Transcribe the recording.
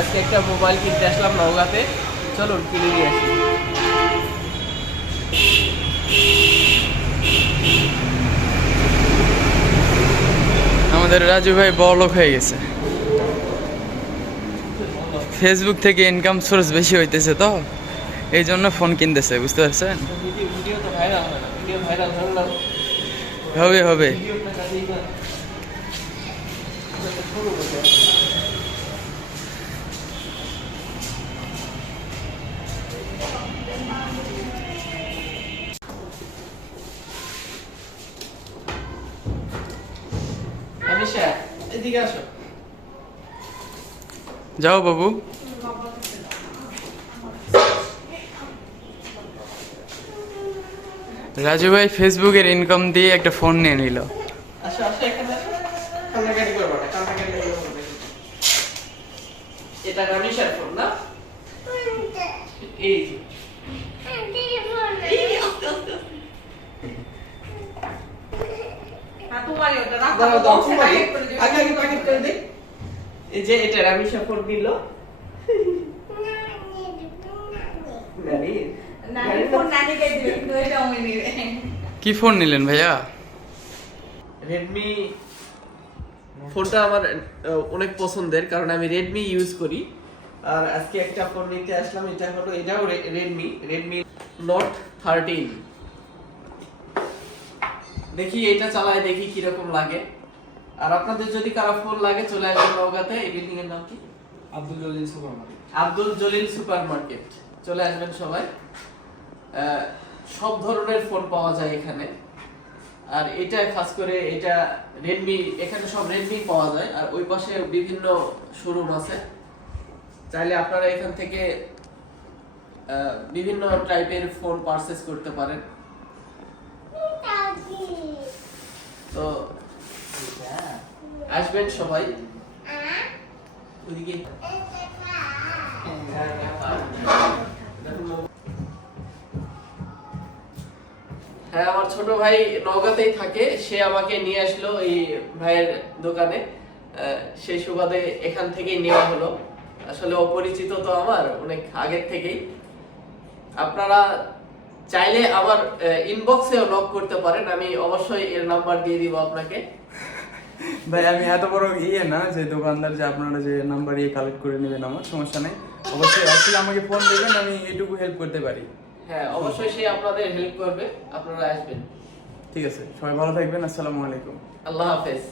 আজকে একটা মোবাইল কিনতে আসলাম নওগাঁতে, চলুন কিনে নিয়ে আসি। আমাদের রাজু ভাই বড়লোক হয়ে গেছে, ফেসবুক থেকে ইনকাম সোর্স বেশি হইতেছে, তো এই জন্য ফোন কিনতেছে, বুঝতে পারছেন? ভিডিও তো ভাইরাল হয় না, ভিডিও ভাইরাল হলো না, হবে হবে। ভিডিওটা কাজেই না। আনিশা, এদিকে আসো। যাও বাবু। রাজু ভাই ফেসবুকের ইনকাম দিয়ে একটা ফোন নিয়ে নিল। আসো আসো, এখানে আসো। কান্নাকাটি করবো না, কান্নাকাটি করলে হবে না। এটা রামিশার ফোন না? এই যে। দাঁড়াও, দাও, তোমারই। আগে আগে প্যাকেট করে দে। এই যে এটা রামিশা ফোন দিল। কি ফোন নিলেন ভাইয়া? রেডমি ফোনটা আমার অনেক পছন্দের, কারণ আমি রেডমি ইউজ করি। আর আজকে একটা ফোন নিতে আসলাম, এটা হলো, এটাও রেডমি নোট 13। দেখি এটা চালায়, দেখি কিরকম লাগে। আর আপনাদের যদি কারো ফোন লাগে চলে আসবেন নওগাঁতে। এই বিল্ডিং এর নাম কি? Abdul Jalil super market. Abdul Jalil super market. চলে আসবেন সবাই। সব ধরনের ফোন পাওয়া যায় এখানে। আর এটা খাস করে এটা রেডমি, এখানে সব রেডমি পাওয়া যায়। আর ওই পাশে বিভিন্ন শোরুম আছে, চাইলে আপনারা এখান থেকে বিভিন্ন টাইপের ফোন পারচেজ করতে পারেন। তো আসবেন সবাই। ওদিকে হ্যাঁ, আমার ছোট ভাই নওগাঁতেই থাকে, সে আমাকে নিয়ে আসলো এই ভাইয়ের দোকানে। সেই সুবাদে এখান থেকেই নেওয়া হলো। আসলে অপরিচিত তো আমার অনেক আগের থেকেই। আপনারা চাইলে আমার ইনবক্সেও নক করতে পারেন, আমি অবশ্যই এর নাম্বার দিয়ে দিব আপনাকে। ভাই আমি এত বড় না যে দোকানদার যে আপনারা যে নাম্বার কালেক্ট করে নেবেন, আমার সমস্যা নেই। অবশ্যই আসলে আমাকে ফোন দেবেন, আমি এটুকু হেল্প করতে পারি। হ্যাঁ, অবশ্যই সে আপনাদের হেল্প করবে, আপনারা আসবেন। ঠিক আছে, সবাই ভালো থাকবেন। আসসালামু আলাইকুম। আল্লাহ হাফেজ।